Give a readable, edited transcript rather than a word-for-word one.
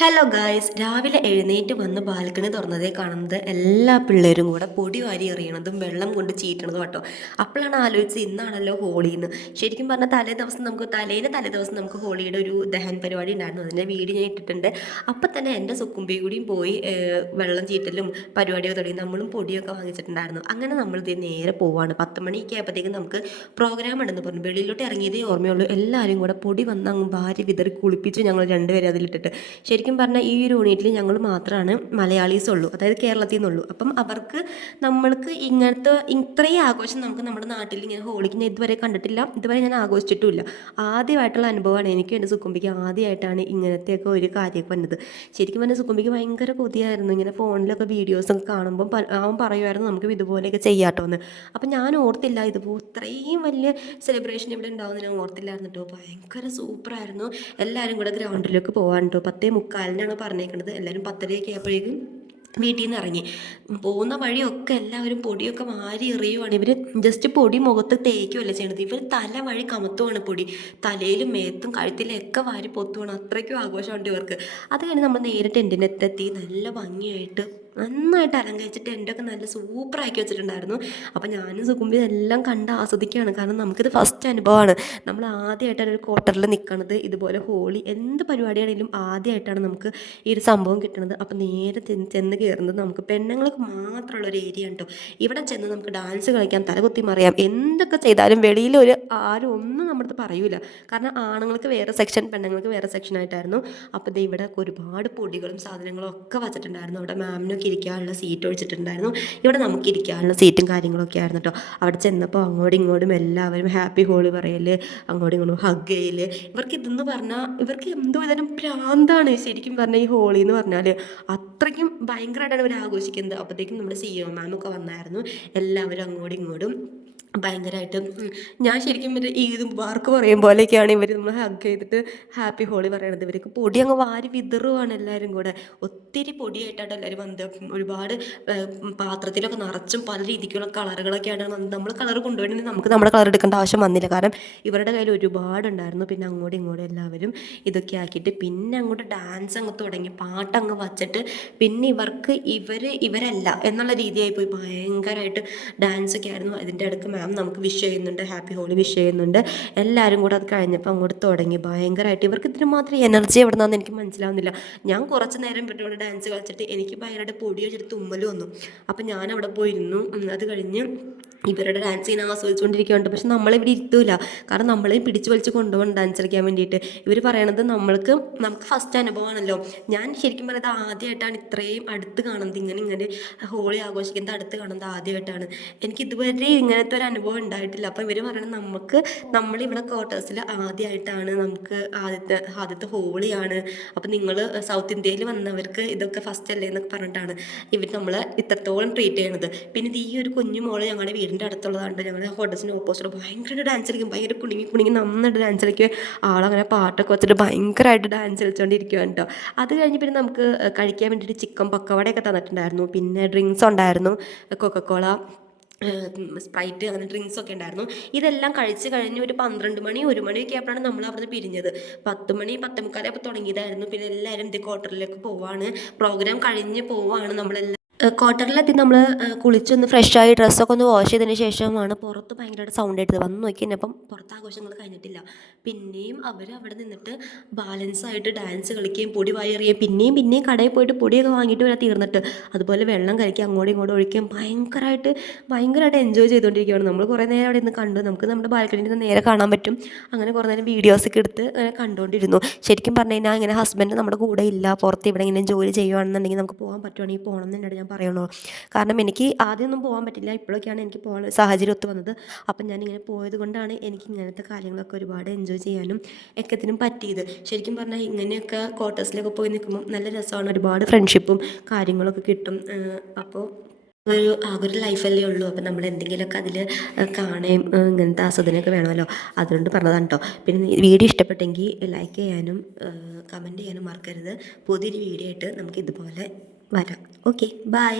Hello guys, രാവിലെ എഴുന്നേറ്റ് വന്ന് ബാൽക്കണി തുറന്നതേ കാണുന്നത് എല്ലാ പിള്ളേരും കൂടെ പൊടി വാരി എറിയണതും വെള്ളം കൊണ്ട് ചീറ്റണതും കേട്ടോ. അപ്പോഴാണ് ആലോചിച്ചത് ഇന്നാണല്ലോ ഹോളിന്ന്. ശരിക്കും പറഞ്ഞാൽ തലേ ദിവസം നമുക്ക് ഹോളിയുടെ ഒരു ദഹൻ പരിപാടി ഉണ്ടായിരുന്നു. അതിൻ്റെ വീഡിയോ ഞാൻ ഇട്ടിട്ടുണ്ട്. അപ്പം തന്നെ എൻ്റെ സുക്കുമ്പി കൂടിയും പോയി വെള്ളം ചീറ്റലും പരിപാടിയൊക്കെ തുടങ്ങി. നമ്മളും പൊടിയൊക്കെ വാങ്ങിച്ചിട്ടുണ്ടായിരുന്നു. അങ്ങനെ നമ്മൾ ഇത് നേരെ പോവാണ്. 10 മണിയൊക്കെ ആയപ്പോഴത്തേക്കും നമുക്ക് പ്രോഗ്രാം ഉണ്ടെന്ന് പറഞ്ഞു. വെളിയിലോട്ട് ഇറങ്ങിയതേ ഓർമ്മയുള്ളൂ. എല്ലാവരും കൂടെ പൊടി വന്ന് അങ്ങ് വാരി വിതറി കുളിപ്പിച്ച് ഞങ്ങൾ രണ്ടുപേരും അതിലിട്ടിട്ട്. ശരിക്കും പറഞ്ഞാൽ ഈ ഒരു യൂണിറ്റിൽ ഞങ്ങൾ മാത്രമാണ് മലയാളീസ് ഉള്ളൂ, അതായത് കേരളത്തിൽ നിന്നുള്ളൂ. അപ്പം അവർക്ക് നമ്മൾക്ക് ഇങ്ങനത്തെ ഇത്രയും ആഘോഷം നമുക്ക് നമ്മുടെ നാട്ടിൽ ഇങ്ങനെ ഹോളിക്ക് ഞാൻ ഇതുവരെ കണ്ടിട്ടില്ല, ഇതുവരെ ഞാൻ ആഘോഷിച്ചിട്ടുമില്ല. ആദ്യമായിട്ടുള്ള അനുഭവമാണ് എനിക്ക്. എൻ്റെ സുക്കുമ്പിക്ക് ആദ്യമായിട്ടാണ് ഇങ്ങനത്തെയൊക്കെ ഒരു കാര്യമൊക്കെ വന്നത്. ശരിക്കും പറഞ്ഞാൽ സുക്കുമ്പിക്ക് ഭയങ്കര കൊതിയായിരുന്നു ഇങ്ങനെ ഫോണിലൊക്കെ വീഡിയോസൊക്കെ കാണുമ്പോൾ. അവൻ പറയുമായിരുന്നു നമുക്ക് ഇതുപോലെയൊക്കെ ചെയ്യാട്ടോ എന്ന്. അപ്പം ഞാൻ ഓർത്തില്ല ഇതിപ്പോൾ ഇത്രയും വലിയ സെലിബ്രേഷൻ ഇവിടെ ഉണ്ടാവുമെന്ന് ഞാൻ ഓർത്തില്ലായിരുന്നു കേട്ടോ. ഭയങ്കര സൂപ്പറായിരുന്നു. എല്ലാവരും കൂടെ ഗ്രൗണ്ടിലേക്ക് പോകാൻ കേട്ടോ. 10:45 പറഞ്ഞേക്കുന്നത്. എല്ലാവരും 10:30 ആയപ്പോഴേക്കും വീട്ടിൽ നിന്ന് ഇറങ്ങി. പോകുന്ന വഴിയൊക്കെ എല്ലാവരും പൊടിയൊക്കെ വാരി എറിയുവാണ്. ഇവർ ജസ്റ്റ് പൊടി മുഖത്ത് തേക്കുകയല്ല ചെയ്യണത്, ഇവർ തല വഴി കമത്തുവാണ് പൊടി. തലയിലും മേത്തും കഴുത്തിലും ഒക്കെ വാരി പൊത്തുവാണ്. അത്രയ്ക്കും ആഘോഷമുണ്ട് ഇവർക്ക്. അത് കഴിഞ്ഞ് നമ്മൾ നേരെ ടെൻറ്റിനെത്തെത്തി നല്ല ഭംഗിയായിട്ട് നന്നായിട്ട് അലങ്കരിച്ച് ടെൻ്റൊക്കെ നല്ല സൂപ്പറാക്കി വെച്ചിട്ടുണ്ടായിരുന്നു. അപ്പോൾ ഞാനും സുകുമ്പി ഇതെല്ലാം കണ്ട് ആസ്വദിക്കുകയാണ്. കാരണം നമുക്കിത് ഫസ്റ്റ് അനുഭവമാണ്. നമ്മൾ ആദ്യമായിട്ടാണ് ഒരു ക്വാർട്ടറിൽ നിൽക്കുന്നത്. ഇതുപോലെ ഹോളി എന്ത് പരിപാടിയാണെങ്കിലും ആദ്യമായിട്ടാണ് നമുക്ക് ഈ ഒരു സംഭവം കിട്ടുന്നത്. അപ്പോൾ നേരെ ചെന്ന് കയറുന്നത് നമുക്ക് പെണ്ണുങ്ങൾക്ക് മാത്രമുള്ള ഒരു ഏരിയ കേട്ടോ. ഇവിടെ ചെന്ന് നമുക്ക് ഡാൻസ് കളിക്കാം, തലകുത്തി മറിയാം, എന്തൊക്കെ ചെയ്താലും വെളിയിൽ ആരും ഒന്നും നമ്മുടെ അടുത്ത് പറയൂല. കാരണം ആണുങ്ങൾക്ക് വേറെ സെക്ഷൻ, പെണ്ണുങ്ങൾക്ക് വേറെ സെക്ഷനായിട്ടായിരുന്നു. അപ്പോൾ ഇത് ഇവിടെ ഒരുപാട് പൊടികളും സാധനങ്ങളും ഒക്കെ വച്ചിട്ടുണ്ടായിരുന്നു. അവിടെ മാമിനൊക്കെ ഇരിക്കാനുള്ള സീറ്റ് ഒഴിച്ചിട്ടുണ്ടായിരുന്നു. ഇവിടെ നമുക്ക് ഇരിക്കാനുള്ള സീറ്റും കാര്യങ്ങളൊക്കെ ആയിരുന്നു കേട്ടോ. അവിടെ ചെന്നപ്പോൾ അങ്ങോട്ടും ഇങ്ങോട്ടും എല്ലാവരും ഹാപ്പി ഹോളി പറയൽ, അങ്ങോട്ടും ഇങ്ങോട്ടും ഹഗ് ചെയ്യൽ. ഇവർക്ക് ഇതെന്ന് പറഞ്ഞാൽ ഇവർക്ക് എന്തോ ഇതിനും പ്രാന്താണ് ശരിക്കും പറഞ്ഞാൽ ഈ ഹോളി എന്ന് പറഞ്ഞാൽ. അത്രയ്ക്കും ഭയങ്കരമായിട്ടാണ് ഇവർ ആഘോഷിക്കുന്നത്. അപ്പോഴത്തേക്കും നമ്മുടെ CEO മാമൊക്കെ വന്നായിരുന്നു. എല്ലാവരും അങ്ങോട്ടും ഇങ്ങോട്ടും ഭയങ്കരമായിട്ട് ഞാൻ ശരിക്കും മറ്റേ ഈദ് മുബാർക്ക് പറയും പോലെയൊക്കെയാണ് ഇവർ നമ്മൾ ഹഗ് ചെയ്തിട്ട് ഹാപ്പി ഹോളി പറയണത്. ഇവർക്ക് പൊടി അങ്ങ് വാരി വിതറുവാണ് എല്ലാവരും കൂടെ. ഒത്തിരി പൊടിയായിട്ടാണ് എല്ലാവരും വന്നത്. ഒരുപാട് പാത്രത്തിലൊക്കെ നിറച്ചും പല രീതിക്കുള്ള കളറുകളൊക്കെയാണ് വന്നത്. നമ്മൾ കളർ കൊണ്ടുപോയിട്ടുണ്ടെങ്കിൽ നമുക്ക് നമ്മുടെ കളർ എടുക്കേണ്ട ആവശ്യം വന്നില്ല. കാരണം ഇവരുടെ കയ്യിൽ ഒരുപാടുണ്ടായിരുന്നു. പിന്നെ അങ്ങോട്ടും ഇങ്ങോട്ടും എല്ലാവരും ഇതൊക്കെ ആക്കിയിട്ട് പിന്നെ അങ്ങോട്ട് ഡാൻസ് അങ്ങ് തുടങ്ങി. പാട്ടങ്ങ് വച്ചിട്ട് പിന്നെ ഇവരല്ല എന്നുള്ള രീതിയായി പോയി. ഭയങ്കരമായിട്ട് ഡാൻസൊക്കെ ആയിരുന്നു. അതിൻ്റെ ഇടയ്ക്ക് മാം നമുക്ക് വിഷ് ചെയ്യുന്നുണ്ട്, ഹാപ്പി ഹോളി വിഷ് ചെയ്യുന്നുണ്ട്. എല്ലാവരും കൂടെ അത് കഴിഞ്ഞപ്പോൾ അങ്ങോട്ട് തുടങ്ങി. ഭയങ്കരമായിട്ട് ഇവർക്ക് ഇതിന് മാത്രം എനർജി എവിടെ നിന്നാന്ന് എനിക്ക് മനസ്സിലാവുന്നില്ല. ഞാൻ കുറച്ച് നേരം ഇവരുടെ ഡാൻസ് കളിച്ചിട്ട് എനിക്ക് ഭയങ്കരമായിട്ട് പൊടി വെച്ചിട്ട് തുമ്മൽ വന്നു. അപ്പം ഞാൻ അവിടെ പോയിരുന്നു. അത് കഴിഞ്ഞ് ഇവരുടെ ഡാൻസ് ചെയ്യാൻ ആസ്വദിച്ചുകൊണ്ടിരിക്കുന്നുണ്ട്. പക്ഷെ നമ്മളിവിടെ ഇരുത്തൂല. കാരണം നമ്മളെയും പിടിച്ച് വലിച്ച് കൊണ്ടുപോകണം ഡാൻസ് കളിക്കാൻ വേണ്ടിയിട്ട്. ഇവർ പറയണത് നമുക്ക് ഫസ്റ്റ് അനുഭവമാണല്ലോ. ഞാൻ ശരിക്കും പറയുന്നത് ആദ്യമായിട്ടാണ് ഇത്രയും അടുത്ത് കാണുന്നത്. ഇങ്ങനെ ഹോളി ആഘോഷിക്കുന്നത് അടുത്ത് കാണുന്നത് ആദ്യമായിട്ടാണ്. എനിക്ക് ഇതുവരെ ഇങ്ങനത്തെ ഒരു അനുഭവം ഉണ്ടായിട്ടില്ല. അപ്പോൾ ഇവർ പറയണത് നമ്മളിവിടെ ക്വാർട്ടേഴ്സിൽ ആദ്യമായിട്ടാണ്, നമുക്ക് ആദ്യത്തെ ഹോളിയാണ്. അപ്പോൾ നിങ്ങൾ സൗത്ത് ഇന്ത്യയിൽ വന്നവർക്ക് ഇതൊക്കെ ഫസ്റ്റ് അല്ലേ എന്നൊക്കെ പറഞ്ഞിട്ടാണ് ഇവർ നമ്മളെ ഇത്രത്തോളം ട്രീറ്റ് ചെയ്യണത്. പിന്നെ ഈ ഒരു കുഞ്ഞു മോള് ഞങ്ങളുടെ വീടിൻ്റെ അടുത്തുള്ളതാണ്. ഞങ്ങളുടെ ക്വാർട്ടേഴ്സിന് ഓപ്പോസിറ്റ് ഭയങ്കര ഡാൻസ് കളിക്കും. ഭയങ്കര കുണുങ്ങി നന്നായിട്ട് ഡാൻസ് കളിക്കുക. ആളങ്ങനെ പാട്ടൊക്കെ വെച്ചിട്ട് ഭയങ്കരമായിട്ട് ഡാൻസ് കളിച്ചുകൊണ്ടിരിക്കുകയാണ് കേട്ടോ. അത് കഴിഞ്ഞ് പിന്നെ നമുക്ക് കഴിക്കാൻ വേണ്ടിയിട്ട് ചിക്കൻ പക്കവടയൊക്കെ തന്നിട്ടുണ്ടായിരുന്നു. പിന്നെ ഡ്രിങ്ക്സ് ഉണ്ടായിരുന്നു, കൊക്കക്കോള, സ്പ്രൈറ്റ്, അങ്ങനെ ഡ്രിങ്ക്സൊക്കെ ഉണ്ടായിരുന്നു. ഇതെല്ലാം കഴിച്ച് കഴിഞ്ഞ് ഒരു 12 മണി 1 മണിയൊക്കെ ആയപ്പോഴാണ് നമ്മൾ അവിടുന്ന് പിരിഞ്ഞത്. 10 മണി 10:45 ആയപ്പോൾ തുടങ്ങിയതായിരുന്നു. പിന്നെ എല്ലാവരും ഇത് ക്വാർട്ടറിലേക്ക് പോവാണ്. പ്രോഗ്രാം കഴിഞ്ഞ് പോവാണ് നമ്മളെല്ലാം. ക്വാർട്ടറിലെത്തി നമ്മൾ കുളിച്ചൊന്ന് ഫ്രഷായി ഡ്രസ്സൊക്കെ ഒന്ന് വാഷ് ചെയ്തതിന് ശേഷമാണ് പുറത്ത് ഭയങ്കരമായിട്ട് സൗണ്ട് എടുത്തത്. വന്ന് നോക്കി കഴിഞ്ഞപ്പം പുറത്ത് ആഘോഷങ്ങൾ കഴിഞ്ഞിട്ടില്ല. പിന്നെയും അവർ അവിടെ നിന്നിട്ട് ബാലൻസായിട്ട് ഡാൻസ് കളിക്കുകയും പൊടി വാരിയെറിയുകയും പിന്നെയും കടയിൽ പോയിട്ട് പൊടിയൊക്കെ വാങ്ങിയിട്ട് വരാൻ തീർന്നിട്ട്. അതുപോലെ വെള്ളം കഴിക്കുക, അങ്ങോട്ടും ഇങ്ങോട്ടും ഒഴിക്കുകയും ഭയങ്കരമായിട്ട് എൻജോയ് ചെയ്തുകൊണ്ടിരിക്കുകയാണ്. നമ്മൾ കുറേ നേരം അവിടെ നിന്ന് കണ്ടു. നമുക്ക് നമ്മുടെ ബാൽക്കണിയിൽ നിന്ന് നേരെ കാണാൻ പറ്റും. അങ്ങനെ കുറേ നേരം വീഡിയോസൊക്കെ എടുത്ത് കണ്ടുകൊണ്ടിരുന്നു. ശരിക്കും പറഞ്ഞു കഴിഞ്ഞാൽ ഇങ്ങനെ ഹസ്ബൻഡ് നമ്മുടെ കൂടെ ഇല്ല, പുറത്ത് ഇവിടെ ഇങ്ങനെ ജോലി ചെയ്യുകയാണെന്നുണ്ടെങ്കിൽ നമുക്ക് പോകാൻ പറ്റുവാണെങ്കിൽ പോകണം എന്നുണ്ട് ഞാൻ പറയണോ. കാരണം എനിക്ക് ആദ്യമൊന്നും പോകാൻ പറ്റില്ല. ഇപ്പോഴൊക്കെയാണ് എനിക്ക് പോകാൻ സാഹചര്യം ഒത്തു വന്നത്. അപ്പം ഞാനിങ്ങനെ പോയത് കൊണ്ടാണ് എനിക്ക് ഇങ്ങനത്തെ കാര്യങ്ങളൊക്കെ ഒരുപാട് എൻജോയ് ചെയ്യാനും ഒക്കത്തിനും പറ്റിയത്. ശരിക്കും പറഞ്ഞാൽ ഇങ്ങനെയൊക്കെ ക്വാർട്ടേഴ്സിലൊക്കെ പോയി നിൽക്കുമ്പോൾ നല്ല രസമാണ്. ഒരുപാട് ഫ്രണ്ട്ഷിപ്പും കാര്യങ്ങളൊക്കെ കിട്ടും. അപ്പോൾ ആകെ ഒരു ലൈഫല്ലേ ഉള്ളൂ. അപ്പം നമ്മൾ എന്തെങ്കിലുമൊക്കെ അതിൽ കാണുകയും ഇങ്ങനത്തെ ആസ്വദനമൊക്കെ വേണമല്ലോ. അതുകൊണ്ട് പറഞ്ഞതാണ് കേട്ടോ. പിന്നെ വീഡിയോ ഇഷ്ടപ്പെട്ടെങ്കിൽ ലൈക്ക് ചെയ്യാനും കമൻറ്റ് ചെയ്യാനും മറക്കരുത്. പുതിയൊരു വീഡിയോ ആയിട്ട് നമുക്ക് ഇതുപോലെ വരാം. Okay, by.